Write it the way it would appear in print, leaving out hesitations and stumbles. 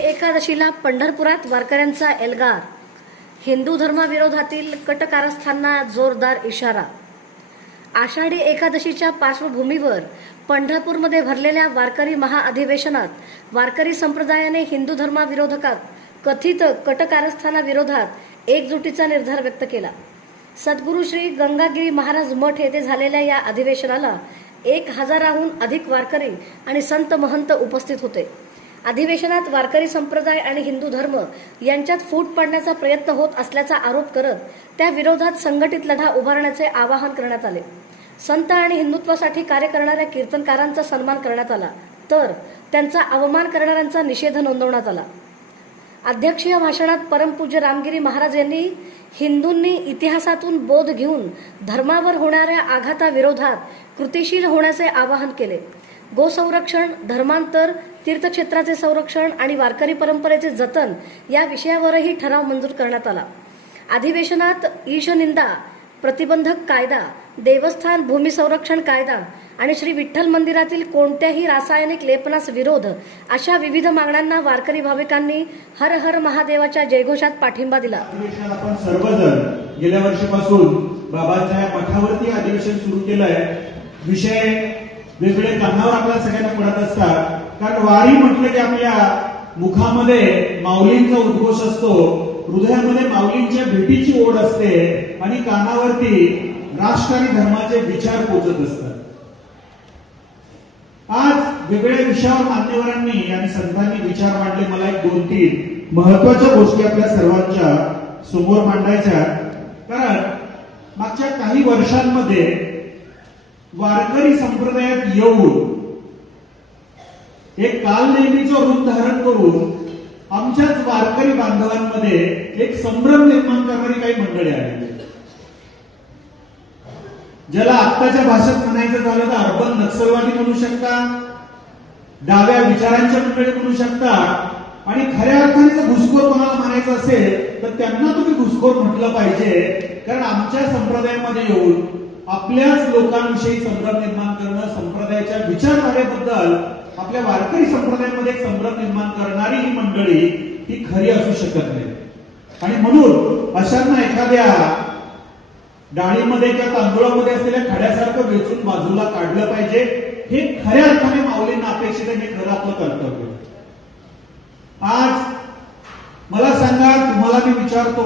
एकादशीला पंढरपुरात वारकऱ्यांचा एल्गार. हिंदू धर्माविरोधातील कट कारस्थांना जोरदार इशारा. आषाढी एकादशीच्या पार्श्वभूमीवर पंढरपूरमध्ये भरलेल्या वारकरी महाअधिवेशनात वारकरी संप्रदायाने हिंदू धर्माविरोधात कथित कट कारस्थानाविरोधात एकजुटीचा निर्धार व्यक्त केला. सद्गुरू श्री गंगागिरी महाराज मठ येथे झालेल्या या अधिवेशनाला 1000हून अधिक वारकरी आणि संत महंत उपस्थित होते. अधिवेशनात वारकरी संप्रदाय आणि हिंदू धर्म यांच्यात फूट पाडण्याचा प्रयत्न होत असल्याचा आरोप करत त्या विरोधात संघटित लढा उभारण्याचे आवाहन करण्यात आले. संत आणि हिंदुत्वासाठी कार्य करणाऱ्या कीर्तनकारांचा सन्मान करण्यात आला, तर त्यांचा अवमान करणाऱ्यांचा निषेध नोंदवण्यात आला. अध्यक्षीय भाषणात परमपूज्य रामगिरी महाराज यांनी हिंदूंनी इतिहासातून बोध घेऊन धर्मावर होणाऱ्या आघाताविरोधात कृतिशील होण्याचे आवाहन केले. गोसंरक्षण, धर्मांतर, तीर्थक्षेत्राचे संरक्षण आणि वारकरी परंपरेचे जतन या विषयावरही ठराव मंजूर करण्यात आला. अधिवेशनात ईशनिंदा प्रतिबंधक कायदा, देवस्थान भूमी संरक्षण कायदा आणि श्री विठ्ठल मंदिरातील कोणत्याही रासायनिक लेपनास विरोध अशा विविध मागण्यांना वारकरी भाविकांनी हर हर महादेवाच्या जयघोषात पाठिंबा दिला. आपण सर्वजण गेल्या वर्षीपासून बाबांच्या मठावरती अधिवेशन सुरू केलंय. विषय वेगवेगळे कानावर आपल्या सगळ्यांना पडत असतात, कारण वारी म्हटलं की आपल्या मुखामध्ये माऊलींचा उद्घोष असतो, हृदयामध्ये माऊलींच्या भेटीची ओढ असते आणि कानावरती राष्ट्र आणि धर्माचे विचार पोचत असतात. आज वेगवेगळ्या विषयावर मान्यवरांनी आणि संतांनी विचार मांडले. मला एक 2-3 महत्वाच्या गोष्टी आपल्या सर्वांच्या समोर मांडायच्या, कारण मागच्या काही वर्षांमध्ये वारकरी संप्रदायात येऊन एक कालनेमीचं रूप धारण करून आमच्याच वारकरी बांधवांमध्ये एक संभ्रम निर्माण करणारी काही मंडळी आहेत, ज्याला आत्ताच्या भाषेत म्हणायचं झालं तर अर्बन नक्षलवादी म्हणू शकता, डाव्या विचारांच्या मंडळी म्हणू शकता, आणि खऱ्या अर्थाने जर घुसखोर कोणाला म्हणायचं असेल तर त्यांना तुम्ही घुसखोर म्हटलं पाहिजे, कारण आमच्या संप्रदायामध्ये येऊन आपल्याच लोकांविषयी संभ्रम निर्माण करणं, संप्रदायाच्या विचारधारेबद्दल आपल्या वारकरी संप्रदायामध्ये एक संभ्रम निर्माण करणारी ही मंडळी ही खरी असू शकत नाही. आणि म्हणून अशांना एखाद्या डाळीमध्ये किंवा तांदूळामध्ये असलेल्या खड्यासारखं वेचून बाजूला काढलं पाहिजे. हे खऱ्या अर्थाने माऊलींना अपेक्षित आहे, हे खरं आपलं कर्तव्य. आज मला सांगा, तुम्हाला मी विचारतो,